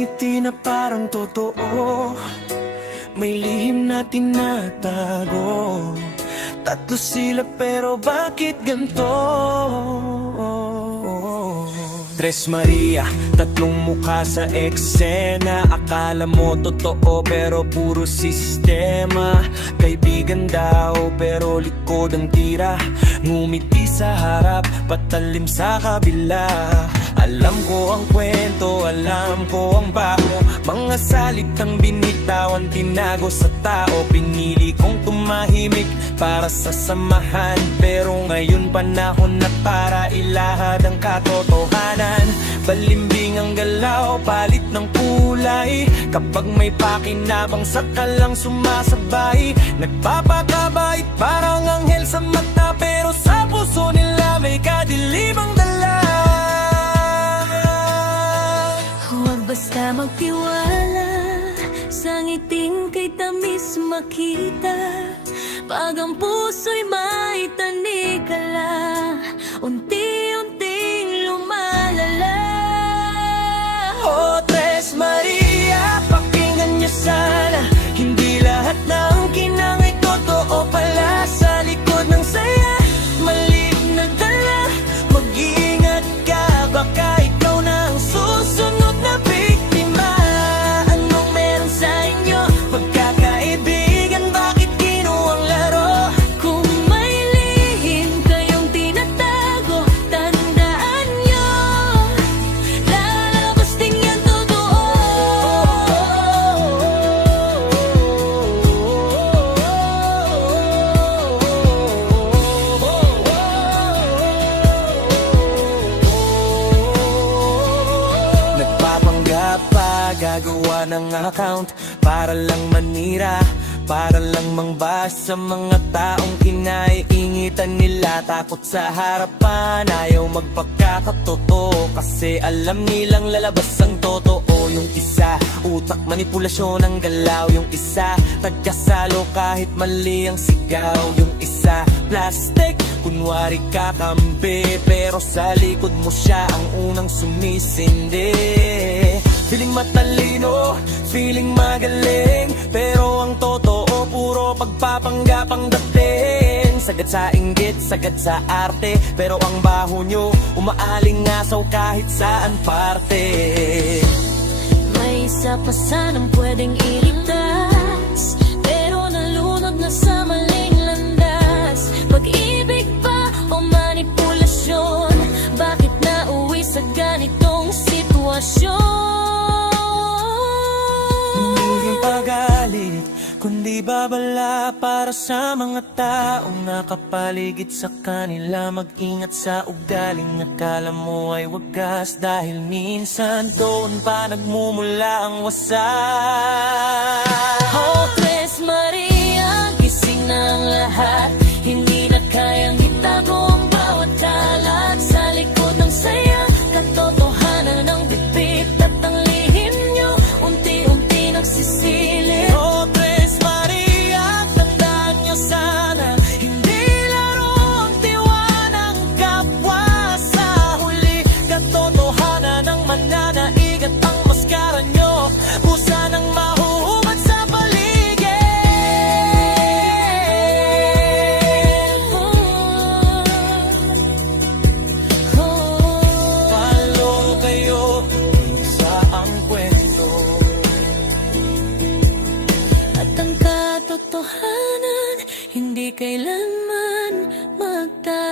ngiti na parang totoo, may lihim na tinatago. Tatlo sila pero bakit ganito? Tres Maria, tatlong mukha sa eksena. Akala mo totoo pero puro sistema. Kaibigan daw pero likod ang tira. Ngumiti sa harap, patalim sa kabila. Alam ko ang kwento, alam ko ang baho. Mga salitang binitawan, tinago sa tao. Pinili kong tumahimik para sa samahan. Pero ngayon panahon na para ilahad ang katotohanan. Balimbing ang galaw, palit ng kulay. Kapag may pakinabang saka lang sumasabay. Nagpapakabait parang anghel sa mata, pero sa puso nila may kadilimang dala. Huwag basta magtiwala sa ngiting kay tamis makita. Pag ang puso'y may tanikala, unti-unting lumalala. Oh, Tres Maria, pakinggan niyo sana. Hindi lahat ng kinangay totoo pala. Sa likod ng saya, maliit na dala. Mag-iingat ka, baka ikaw na ang susunod na biktima. Anong meron sa inyo? Pagkakaibigan, bakit kinuwang laro? Kung may lihim kayong tinatago, tandaan nyo, lalabas din yan totoo. Nagpapanggap pa, gagawa ng account para lang manira, para lang mangbas sa mga taong kinaiingitan nila. Takot sa harapan, ayaw magpagkakatotoo, kasi alam nilang lalabas ang totoo. Yung isa, utak manipulasyon ang galaw. Yung isa, tagkasalo kahit mali ang sigaw. Yung isa, plastic, kunwari kakampi, pero sa likod mo siya ang unang sumisindi. Feeling matalino, feeling magaling, pero ang totoo puro pagpapanggap ang dating. Sagad sa inggit, sagad sa arte, pero ang baho nyo umaalingasaw kahit saan parte. May isa pa sanang pwedeng iligtas, pero nalunod na sa maling landas. Pag-ibig ba o manipulasyon? Bakit nauwi sa ganitong sitwasyon? Hindi pagalit, kundi babala para sa mga taong nakapaligid sa kanila. Mag-ingat sa ugaling akala mo ay wagas, dahil minsan doon pa nagmumula ang wasak. Oh, Tres Maria, gising na ang lahat. Hindi na kayang itago ang bawat kalat. Sa likod ng saya, katotohanan ng bitbit at ang lihim nyo unti-unti nagsisilip. Oh, Tres Maria, tandaan nyo sana, hindi laro ang tiwa ng kapwa. Sa huli, katotohanan ang mananaig at ang maskara nyo, pusa ng mahuhubad sa paligid. Palo kayo sa ang kwento. At ang katotohanan, hindi kailanman magtago.